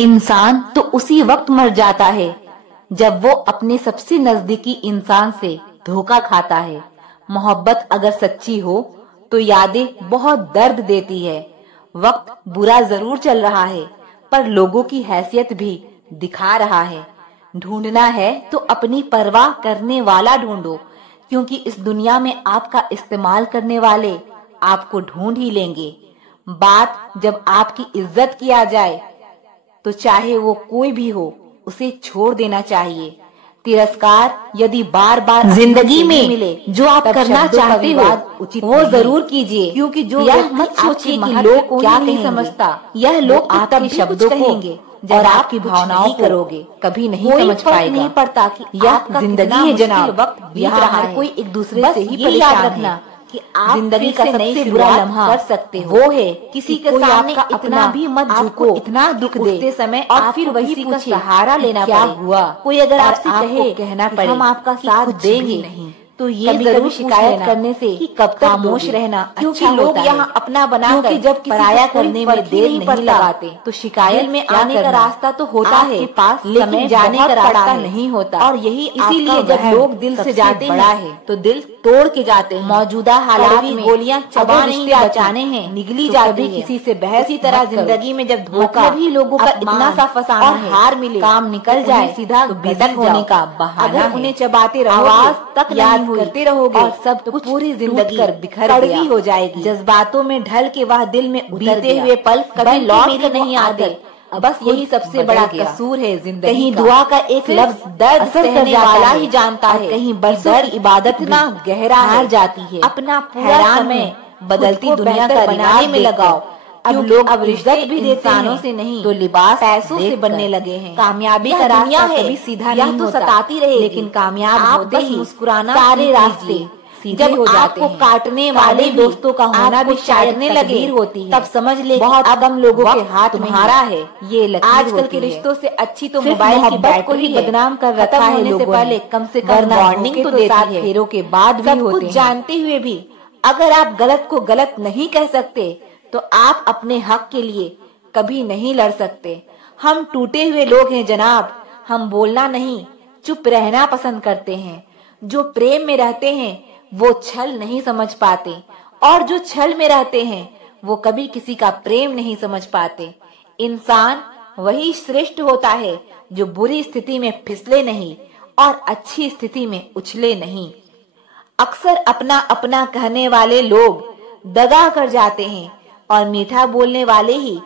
इंसान तो उसी वक्त मर जाता है जब वो अपने सबसे नजदीकी इंसान से धोखा खाता है। मोहब्बत अगर सच्ची हो तो यादें बहुत दर्द देती है। वक्त बुरा जरूर चल रहा है पर लोगों की हैसियत भी दिखा रहा है। ढूंढना है तो अपनी परवाह करने वाला ढूंढो, क्योंकि इस दुनिया में आपका इस्तेमाल करने वाले आपको ढूंढ ही लेंगे। बात जब आपकी इज्जत किया जाए तो चाहे वो कोई भी हो उसे छोड़ देना चाहिए। तिरस्कार यदि बार बार जिंदगी में मिले जो आप करना चाहते हो वो जरूर कीजिए, क्योंकि जो यह मत सोचिए कि लोग क्या नहीं समझता। यह लोग आपके शब्दों कहेंगे जब आपकी भावनाओं करोगे कभी नहीं समझ पाएगा। नहीं पड़ता कि यह जिंदगी है जनाब, वक्त बीत रहा है, कोई एक दूसरे से ही याद रखना कि आप जिंदगी का सबसे बुरा लम्हा कर सकते हो वो है किसी के सामने इतना भी मत झुको, इतना दुख दे समय और फिर वही का सहारा लेना क्या हुआ। कोई अगर आपसे कहे कहना पड़े हम आपका साथ देंगे नहीं तो ये जरूर शिकायत करने से कि कब तक खामोश रहना, क्योंकि लोग यहाँ अपना बनाकर जब पराया करने में देर नहीं लगाते तो शिकायत में आने का रास्ता तो होता है पास, लेकिन जाने का रास्ता नहीं होता। और यही इसीलिए जब लोग दिल से जाते हैं तो दिल तोड़ के जाते हैं। मौजूदा हालात में गोलियां चबा नहीं बचाने हैं निगली जाती है किसी से बहस। इसी तरह जिंदगी में जब धोखा भी लोगों का इतना सा फंसाना और हार मिले काम निकल जाए सीधा बेदक होने का बहाना। अगर उन्हें चबाते रहो आवाज तक याद करते रहोगे और सब तो पूरी जिंदगी कर बिखर कड़वी हो जाएगी। जज्बातों में ढल के वह दिल में बीते हुए पल कभी लौट कर नहीं आते। बस यही सबसे बड़ा कसूर है जिंदगी। कहीं दुआ का एक लफ्ज दर्द सहने वाला ही जानता है, कहीं बरसों की इबादत इतना गहरा हार जाती है। अपना पूरा समय बदलती दुनिया का बनाने में लगाओ। अब लोग अब इज्जत भी इंसानों से नहीं तो लिबास पैसों से बनने लगे हैं। कामयाबी का रास्ता कभी सीधा नहीं तो सताती रहे, लेकिन कामयाब होते ही मुस्कुराना सारे रास्ते जब हो जाते हैं। काटने वाले दोस्तों का होना भी शायद लगे होती है, तब समझ ले बहुत अगम लोगों के हाथ तुम्हारा है। ये आजकल के रिश्तों से अच्छी तो मोबाइल की बैटरी को ही बदनाम कर रखा है लोगों ने। पहले कम से कम वार्निंग तो देती है, फेरों के बाद भी होते हैं। जानते हुए भी अगर आप गलत को गलत नहीं कह सकते तो आप अपने हक के लिए कभी नहीं लड़ सकते। हम टूटे हुए लोग हैं जनाब, हम बोलना नहीं चुप रहना पसंद करते हैं। जो प्रेम में रहते हैं वो छल नहीं समझ पाते, और जो छल में रहते हैं वो कभी किसी का प्रेम नहीं समझ पाते। इंसान वही श्रेष्ठ होता है जो बुरी स्थिति में फिसले नहीं और अच्छी स्थिति में उछले नहीं। अक्सर अपना अपना कहने वाले लोग दगा कर जाते हैं और मीठा बोलने वाले ही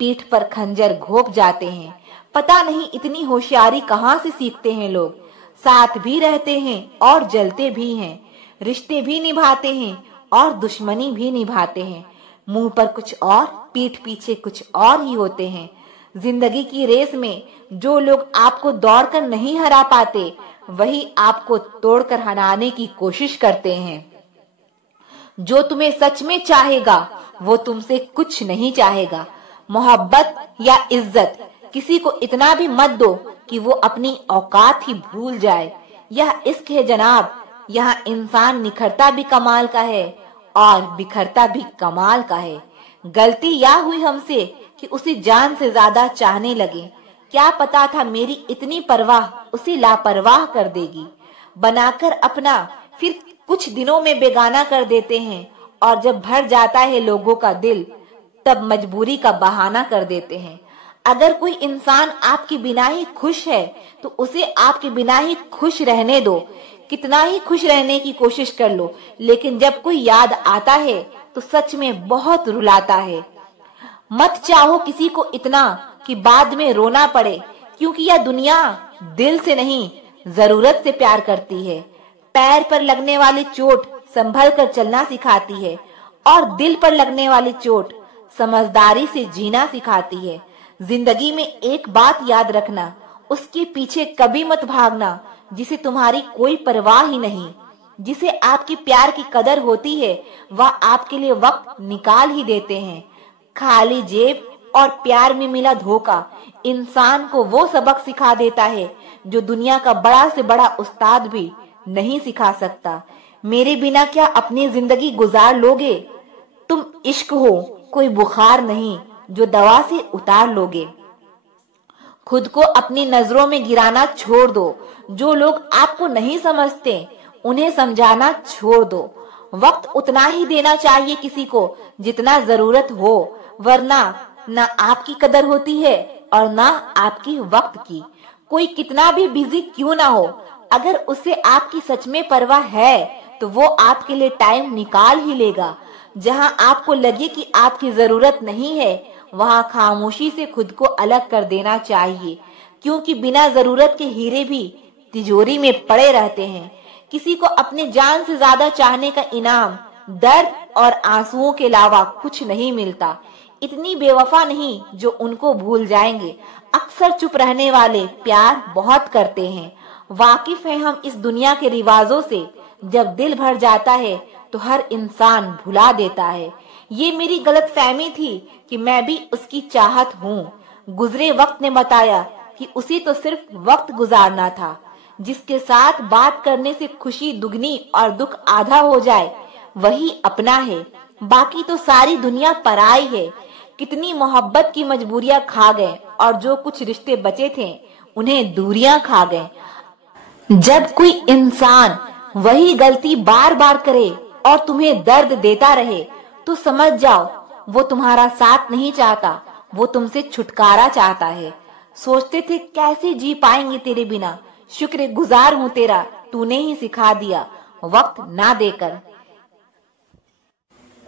पीठ पर खंजर घोंप जाते हैं। पता नहीं इतनी होशियारी कहाँ से सीखते हैं लोग। साथ भी रहते हैं और जलते भी हैं, रिश्ते भी निभाते हैं और दुश्मनी भी निभाते हैं। मुंह पर कुछ और पीठ पीछे कुछ और ही होते हैं। जिंदगी की रेस में जो लोग आपको दौड़कर नहीं हरा पाते वही आपको तोड़कर हराने की कोशिश करते हैं। जो तुम्हें सच में चाहेगा वो तुमसे कुछ नहीं चाहेगा। मोहब्बत या इज्जत किसी को इतना भी मत दो कि वो अपनी औकात ही भूल जाए। यह इश्क है जनाब, यहाँ इंसान निखरता भी कमाल का है और बिखरता भी कमाल का है। गलती या हुई हमसे कि उसे जान से ज्यादा चाहने लगे। क्या पता था मेरी इतनी परवाह उसे लापरवाह कर देगी। बनाकर अपना फिर कुछ दिनों में बेगाना कर देते हैं, और जब भर जाता है लोगों का दिल तब मजबूरी का बहाना कर देते हैं। अगर कोई इंसान आपके बिना ही खुश है तो उसे आपके बिना ही खुश रहने दो। कितना ही खुश रहने की कोशिश कर लो, लेकिन जब कोई याद आता है तो सच में बहुत रुलाता है। मत चाहो किसी को इतना कि बाद में रोना पड़े, क्योंकि यह दुनिया दिल से नहीं जरूरत से प्यार करती है। पैर पर लगने वाली चोट संभल कर चलना सिखाती है और दिल पर लगने वाली चोट समझदारी से जीना सिखाती है। जिंदगी में एक बात याद रखना, उसके पीछे कभी मत भागना जिसे तुम्हारी कोई परवाह ही नहीं। जिसे आपकी प्यार की कदर होती है वह आपके लिए वक्त निकाल ही देते हैं। खाली जेब और प्यार में मिला धोखा इंसान को वो सबक सिखा देता है जो दुनिया का बड़ा से बड़ा उस्ताद भी नहीं सिखा सकता। मेरे बिना क्या अपनी जिंदगी गुजार लोगे? तुम इश्क हो कोई बुखार नहीं जो दवा से उतार लोगे। खुद को अपनी नजरों में गिराना छोड़ दो। जो लोग आपको नहीं समझते उन्हें समझाना छोड़ दो। वक्त उतना ही देना चाहिए किसी को जितना जरूरत हो, वरना ना आपकी कदर होती है और ना आपकी वक्त की। कोई कितना भी बिजी क्यों ना हो, अगर उसे आपकी सच में परवाह है तो वो आपके लिए टाइम निकाल ही लेगा। जहां आपको लगे कि आपकी जरूरत नहीं है, वहां खामोशी से खुद को अलग कर देना चाहिए, क्योंकि बिना जरूरत के हीरे भी तिजोरी में पड़े रहते हैं। किसी को अपने जान से ज्यादा चाहने का इनाम दर्द और आंसुओं के अलावा कुछ नहीं मिलता। इतनी बेवफा नहीं जो उनको भूल जाएंगे। अक्सर चुप रहने वाले प्यार बहुत करते हैं। वाकिफ है हम इस दुनिया के रिवाजों से। जब दिल भर जाता है तो हर इंसान भुला देता है। ये मेरी गलतफहमी थी कि मैं भी उसकी चाहत हूँ। गुजरे वक्त ने बताया कि उसे तो सिर्फ वक्त गुजारना था। जिसके साथ बात करने से खुशी दुगनी और दुख आधा हो जाए वही अपना है, बाकी तो सारी दुनिया पराई है। कितनी मोहब्बत की मजबूरियां खा गए और जो कुछ रिश्ते बचे थे उन्हें दूरियां खा गए। जब कोई इंसान वही गलती बार बार करे और तुम्हें दर्द देता रहे तो समझ जाओ वो तुम्हारा साथ नहीं चाहता, वो तुमसे छुटकारा चाहता है। सोचते थे कैसे जी पाएंगे तेरे बिना, शुक्रगुजार हूँ तेरा, तूने ही सिखा दिया वक्त ना देकर।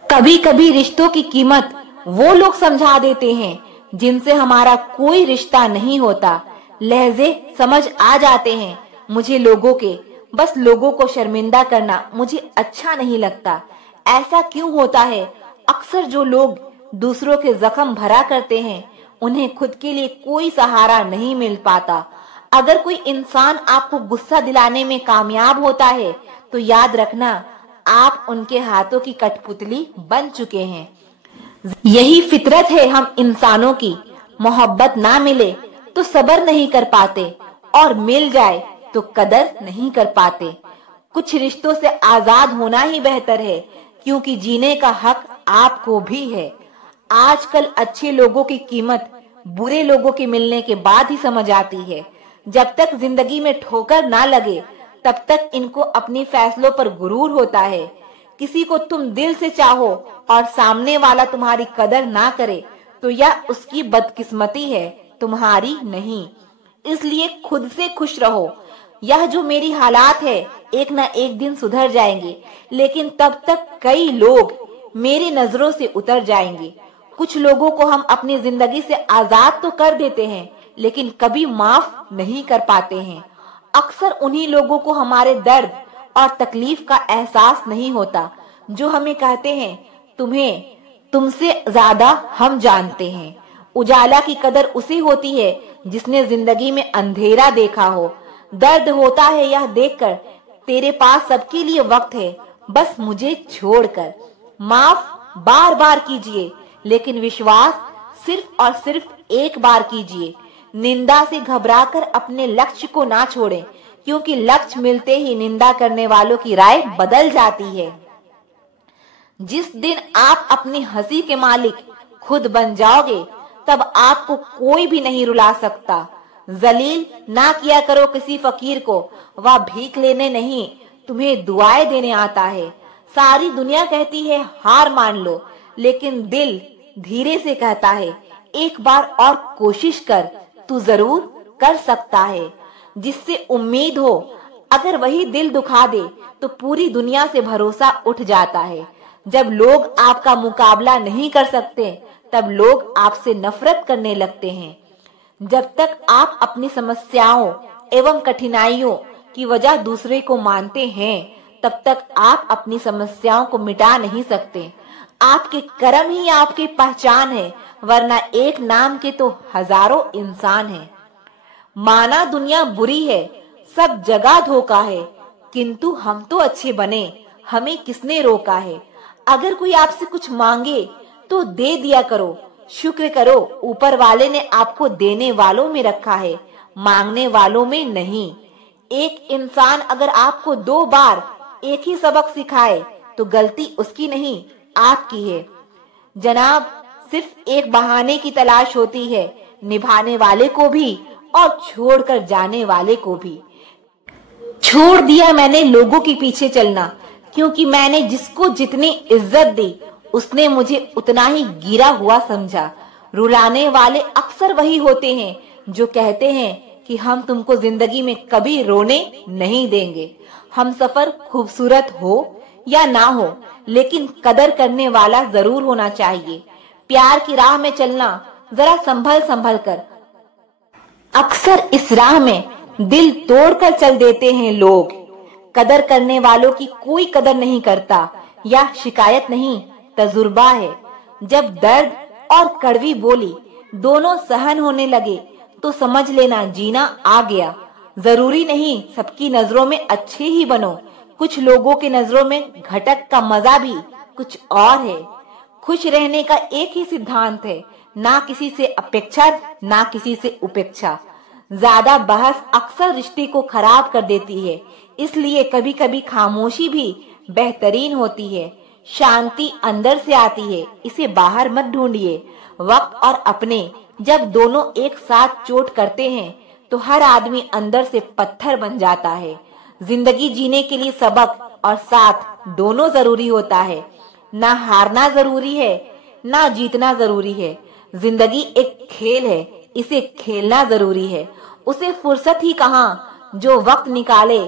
कभी कभी रिश्तों की कीमत वो लोग समझा देते हैं जिनसे हमारा कोई रिश्ता नहीं होता। लहजे समझ आ जाते हैं मुझे लोगों के, बस लोगों को शर्मिंदा करना मुझे अच्छा नहीं लगता। ऐसा क्यों होता है? अक्सर जो लोग दूसरों के जख्म भरा करते हैं उन्हें खुद के लिए कोई सहारा नहीं मिल पाता। अगर कोई इंसान आपको गुस्सा दिलाने में कामयाब होता है तो याद रखना आप उनके हाथों की कठपुतली बन चुके हैं। यही फितरत है हम इंसानों की। मोहब्बत ना मिले तो सब्र नहीं कर पाते और मिल जाए तो कदर नहीं कर पाते। कुछ रिश्तों से आजाद होना ही बेहतर है, क्योंकि जीने का हक आपको भी है। आजकल अच्छे लोगों की कीमत बुरे लोगों के मिलने के बाद ही समझ आती है। जब तक जिंदगी में ठोकर ना लगे तब तक इनको अपनी फैसलों पर गुरूर होता है। किसी को तुम दिल से चाहो और सामने वाला तुम्हारी कदर ना करे तो यह उसकी बदकिस्मती है, तुम्हारी नहीं। इसलिए खुद से खुश रहो। यह जो मेरी हालात है एक ना एक दिन सुधर जाएंगे, लेकिन तब तक कई लोग मेरी नजरों से उतर जाएंगे। कुछ लोगों को हम अपनी जिंदगी से आजाद तो कर देते हैं, लेकिन कभी माफ नहीं कर पाते हैं। अक्सर उन्हीं लोगों को हमारे दर्द और तकलीफ का एहसास नहीं होता जो हमें कहते हैं तुमसे ज्यादा हम जानते हैं। उजाला की कदर उसे होती है जिसने जिंदगी में अंधेरा देखा हो। दर्द होता है यह देखकर तेरे पास सबके लिए वक्त है, बस मुझे छोड़कर। माफ बार बार कीजिए, लेकिन विश्वास सिर्फ और सिर्फ एक बार कीजिए। निंदा से घबराकर अपने लक्ष्य को ना छोड़ें, क्योंकि लक्ष्य मिलते ही निंदा करने वालों की राय बदल जाती है। जिस दिन आप अपनी हंसी के मालिक खुद बन जाओगे तब आपको कोई भी नहीं रुला सकता। जलील ना किया करो किसी फकीर को, वह भीख लेने नहीं तुम्हें दुआएं देने आता है। सारी दुनिया कहती है हार मान लो, लेकिन दिल धीरे से कहता है एक बार और कोशिश कर, तू जरूर कर सकता है। जिससे उम्मीद हो अगर वही दिल दुखा दे तो पूरी दुनिया से भरोसा उठ जाता है। जब लोग आपका मुकाबला नहीं कर सकते तब लोग आपसे नफरत करने लगते हैं। जब तक आप अपनी समस्याओं एवं कठिनाइयों की वजह दूसरे को मानते हैं तब तक आप अपनी समस्याओं को मिटा नहीं सकते। आपके कर्म ही आपकी पहचान है, वरना एक नाम के तो हजारों इंसान हैं। माना दुनिया बुरी है, सब जगह धोखा है, किंतु हम तो अच्छे बने, हमें किसने रोका है। अगर कोई आपसे कुछ मांगे तो दे दिया करो, शुक्र करो ऊपर वाले ने आपको देने वालों में रखा है, मांगने वालों में नहीं। एक इंसान अगर आपको 2 बार एक ही सबक सिखाए तो गलती उसकी नहीं आपकी है। जनाब, सिर्फ एक बहाने की तलाश होती है, निभाने वाले को भी और छोड़कर जाने वाले को भी। छोड़ दिया मैंने लोगों के पीछे चलना, क्योंकि मैंने जिसको जितनी इज्जत दी उसने मुझे उतना ही गिरा हुआ समझा। रुलाने वाले अक्सर वही होते हैं जो कहते हैं कि हम तुमको जिंदगी में कभी रोने नहीं देंगे। हम सफर खूबसूरत हो या ना हो, लेकिन कदर करने वाला जरूर होना चाहिए। प्यार की राह में चलना जरा संभल संभल कर। अक्सर इस राह में दिल तोड़कर चल देते हैं लोग। कदर करने वालों की कोई कदर नहीं करता, या शिकायत नहीं, तजुर्बा है। जब दर्द और कड़वी बोली दोनों सहन होने लगे तो समझ लेना जीना आ गया। जरूरी नहीं सबकी नजरों में अच्छे ही बनो, कुछ लोगों के नजरों में घटक का मजा भी कुछ और है। खुश रहने का एक ही सिद्धांत है, ना किसी से अपेक्षा ना किसी से उपेक्षा। ज्यादा बहस अक्सर रिश्ते को खराब कर देती है, इसलिए कभी कभी खामोशी भी बेहतरीन होती है। शांति अंदर से आती है, इसे बाहर मत ढूंढिए। वक्त और अपने जब दोनों एक साथ चोट करते हैं तो हर आदमी अंदर से पत्थर बन जाता है। जिंदगी जीने के लिए सबक और साथ दोनों जरूरी होता है। ना हारना जरूरी है, ना जीतना जरूरी है। जिंदगी एक खेल है, इसे खेलना जरूरी है। उसे फुर्सत ही कहाँ जो वक्त निकाले।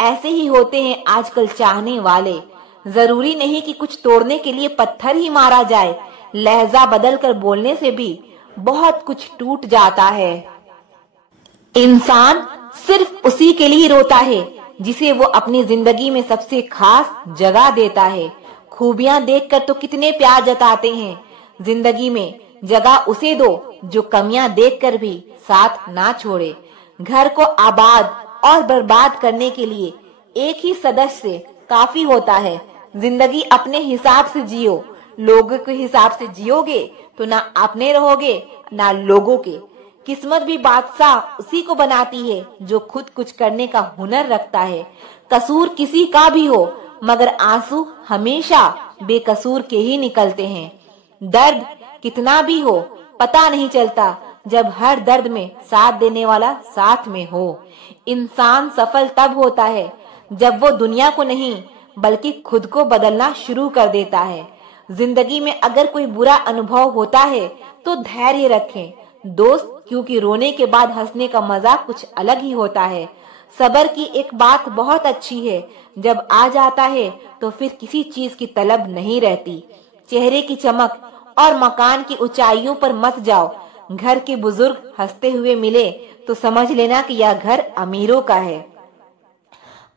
ऐसे ही होते हैं आजकल चाहने वाले। जरूरी नहीं कि कुछ तोड़ने के लिए पत्थर ही मारा जाए। लहजा बदल कर बोलने से भी बहुत कुछ टूट जाता है। इंसान सिर्फ उसी के लिए रोता है जिसे वो अपनी जिंदगी में सबसे खास जगह देता है। खूबियां देखकर तो कितने प्यार जताते हैं। जिंदगी में जगह उसे दो जो कमियां देखकर भी साथ ना छोड़े। घर को आबाद और बर्बाद करने के लिए एक ही सदस्य काफी होता है। जिंदगी अपने हिसाब से जियो। लोगों के हिसाब से जियोगे तो ना अपने रहोगे ना लोगों के। किस्मत भी बादशाह उसी को बनाती है जो खुद कुछ करने का हुनर रखता है। कसूर किसी का भी हो, मगर आंसू हमेशा बेकसूर के ही निकलते हैं। दर्द कितना भी हो पता नहीं चलता जब हर दर्द में साथ देने वाला साथ में हो। इंसान सफल तब होता है जब वो दुनिया को नहीं बल्कि खुद को बदलना शुरू कर देता है। जिंदगी में अगर कोई बुरा अनुभव होता है तो धैर्य रखें दोस्त, क्योंकि रोने के बाद हंसने का मजा कुछ अलग ही होता है। सब्र की एक बात बहुत अच्छी है, जब आ जाता है तो फिर किसी चीज की तलब नहीं रहती। चेहरे की चमक और मकान की ऊंचाइयों पर मत जाओ। घर के बुजुर्ग हंसते हुए मिले तो समझ लेना कि यह घर अमीरों का है।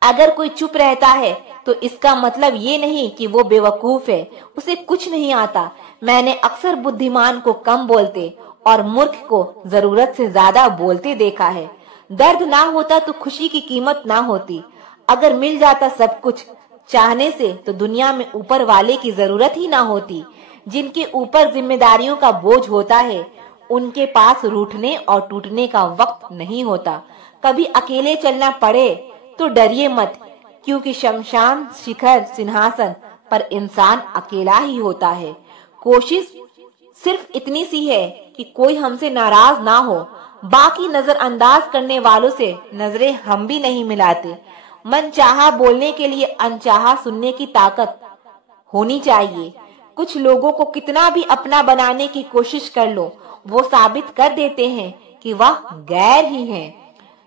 अगर कोई चुप रहता है तो इसका मतलब ये नहीं कि वो बेवकूफ है, उसे कुछ नहीं आता। मैंने अक्सर बुद्धिमान को कम बोलते और मूर्ख को जरूरत से ज्यादा बोलते देखा है। दर्द ना होता तो खुशी की कीमत ना होती। अगर मिल जाता सब कुछ चाहने से तो दुनिया में ऊपर वाले की जरूरत ही ना होती। जिनके ऊपर जिम्मेदारियों का बोझ होता है उनके पास रूठने और टूटने का वक्त नहीं होता। कभी अकेले चलना पड़े तो डरिए मत, क्योंकि शमशान शिखर सिंहासन पर इंसान अकेला ही होता है। कोशिश सिर्फ इतनी सी है कि कोई हमसे नाराज ना हो। बाकी नजरअंदाज करने वालों से नजरें हम भी नहीं मिलाते। मन चाहा बोलने के लिए अनचाहा सुनने की ताकत होनी चाहिए। कुछ लोगों को कितना भी अपना बनाने की कोशिश कर लो, वो साबित कर देते हैं कि वह गैर ही हैं।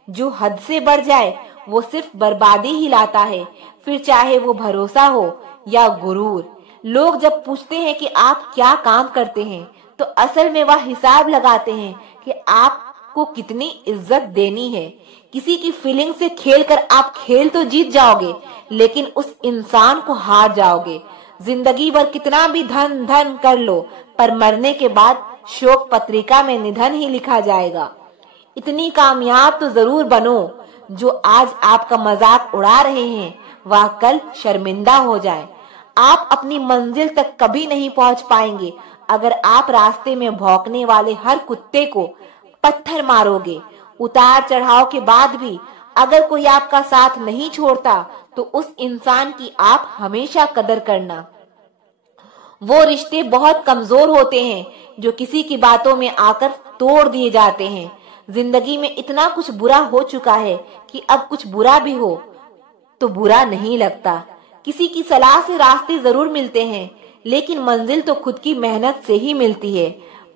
जो हद से बढ़ जाए वो सिर्फ बर्बादी ही लाता है, फिर चाहे वो भरोसा हो या गुरूर। लोग जब पूछते हैं कि आप क्या काम करते हैं तो असल में वह हिसाब लगाते हैं कि आपको कितनी इज्जत देनी है। किसी की फीलिंग से खेलकर आप खेल तो जीत जाओगे, लेकिन उस इंसान को हार जाओगे। जिंदगी भर कितना भी धन धन कर लो, पर मरने के बाद शोक पत्रिका में निधन ही लिखा जाएगा। इतनी कामयाब तो जरूर बनो जो आज आपका मजाक उड़ा रहे हैं वह कल शर्मिंदा हो जाए। आप अपनी मंजिल तक कभी नहीं पहुंच पाएंगे अगर आप रास्ते में भौंकने वाले हर कुत्ते को पत्थर मारोगे। उतार चढ़ाव के बाद भी अगर कोई आपका साथ नहीं छोड़ता तो उस इंसान की आप हमेशा कदर करना। वो रिश्ते बहुत कमजोर होते हैं जो किसी की बातों में आकर तोड़ दिए जाते हैं। जिंदगी में इतना कुछ बुरा हो चुका है कि अब कुछ बुरा भी हो तो बुरा नहीं लगता। किसी की सलाह से रास्ते जरूर मिलते हैं, लेकिन मंजिल तो खुद की मेहनत से ही मिलती है।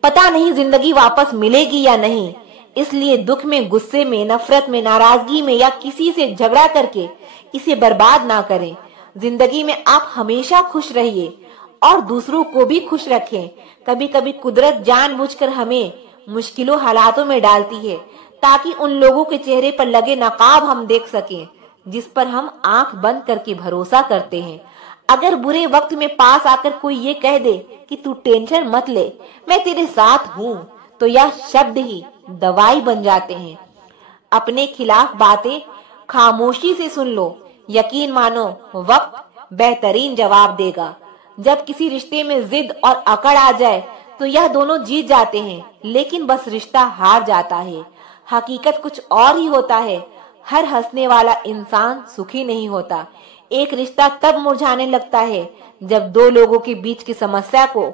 पता नहीं जिंदगी वापस मिलेगी या नहीं, इसलिए दुख में, गुस्से में, नफरत में, नाराजगी में या किसी से झगड़ा करके इसे बर्बाद ना करें। जिंदगी में आप हमेशा खुश रहिए और दूसरों को भी खुश रखें। कभी कभी कुदरत जानबूझकर हमें मुश्किलों हालातों में डालती है ताकि उन लोगों के चेहरे पर लगे नकाब हम देख सकें जिस पर हम आंख बंद करके भरोसा करते हैं। अगर बुरे वक्त में पास आकर कोई ये कह दे कि तू टेंशन मत ले, मैं तेरे साथ हूँ, तो यह शब्द ही दवाई बन जाते हैं। अपने खिलाफ बातें खामोशी से सुन लो, यकीन मानो वक्त बेहतरीन जवाब देगा। जब किसी रिश्ते में जिद और अकड़ आ जाए तो यह दोनों जीत जाते हैं, लेकिन बस रिश्ता हार जाता है। हकीकत कुछ और ही होता है। हर हंसने वाला इंसान सुखी नहीं होता। एक रिश्ता तब मुरझाने लगता है जब दो लोगों के बीच की समस्या को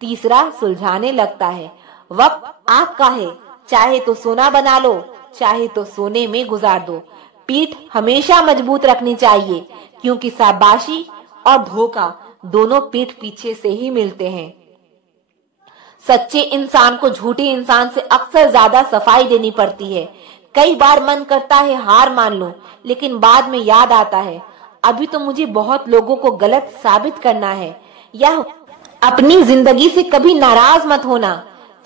तीसरा सुलझाने लगता है। वक्त आपका है, चाहे तो सोना बना लो, चाहे तो सोने में गुजार दो। पीठ हमेशा मजबूत रखनी चाहिए, क्योंकि शाबाशी और धोखा दोनों पीठ पीछे से ही मिलते हैं। सच्चे इंसान को झूठे इंसान से अक्सर ज्यादा सफाई देनी पड़ती है। कई बार मन करता है हार मान लूं, लेकिन बाद में याद आता है अभी तो मुझे बहुत लोगों को गलत साबित करना है। यह अपनी जिंदगी से कभी नाराज मत होना।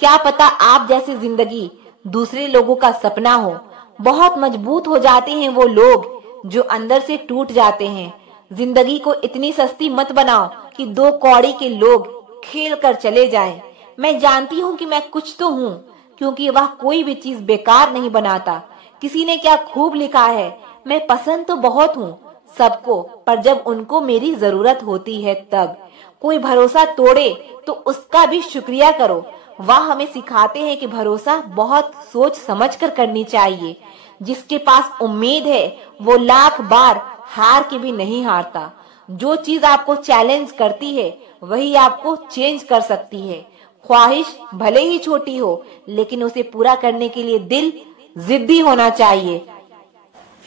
क्या पता आप जैसी जिंदगी दूसरे लोगों का सपना हो। बहुत मजबूत हो जाते हैं वो लोग जो अंदर से टूट जाते हैं। जिंदगी को इतनी सस्ती मत बनाओ कि दो कौड़ी के लोग खेल कर चले जाएं। मैं जानती हूँ कि मैं कुछ तो हूँ, क्योंकि वह कोई भी चीज बेकार नहीं बनाता। किसी ने क्या खूब लिखा है, मैं पसंद तो बहुत हूँ सबको, पर जब उनको मेरी जरूरत होती है तब। कोई भरोसा तोड़े तो उसका भी शुक्रिया करो। वह हमें सिखाते हैं कि भरोसा बहुत सोच समझ कर करनी चाहिए। जिसके पास उम्मीद है वो लाख बार हार के भी नहीं हारता। जो चीज आपको चैलेंज करती है वही आपको चेंज कर सकती है। ख्वाहिश भले ही छोटी हो, लेकिन उसे पूरा करने के लिए दिल जिद्दी होना चाहिए।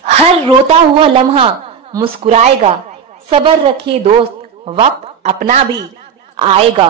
हर रोता हुआ लम्हा मुस्कुराएगा। सब्र रखिए दोस्त, वक्त अपना भी आएगा।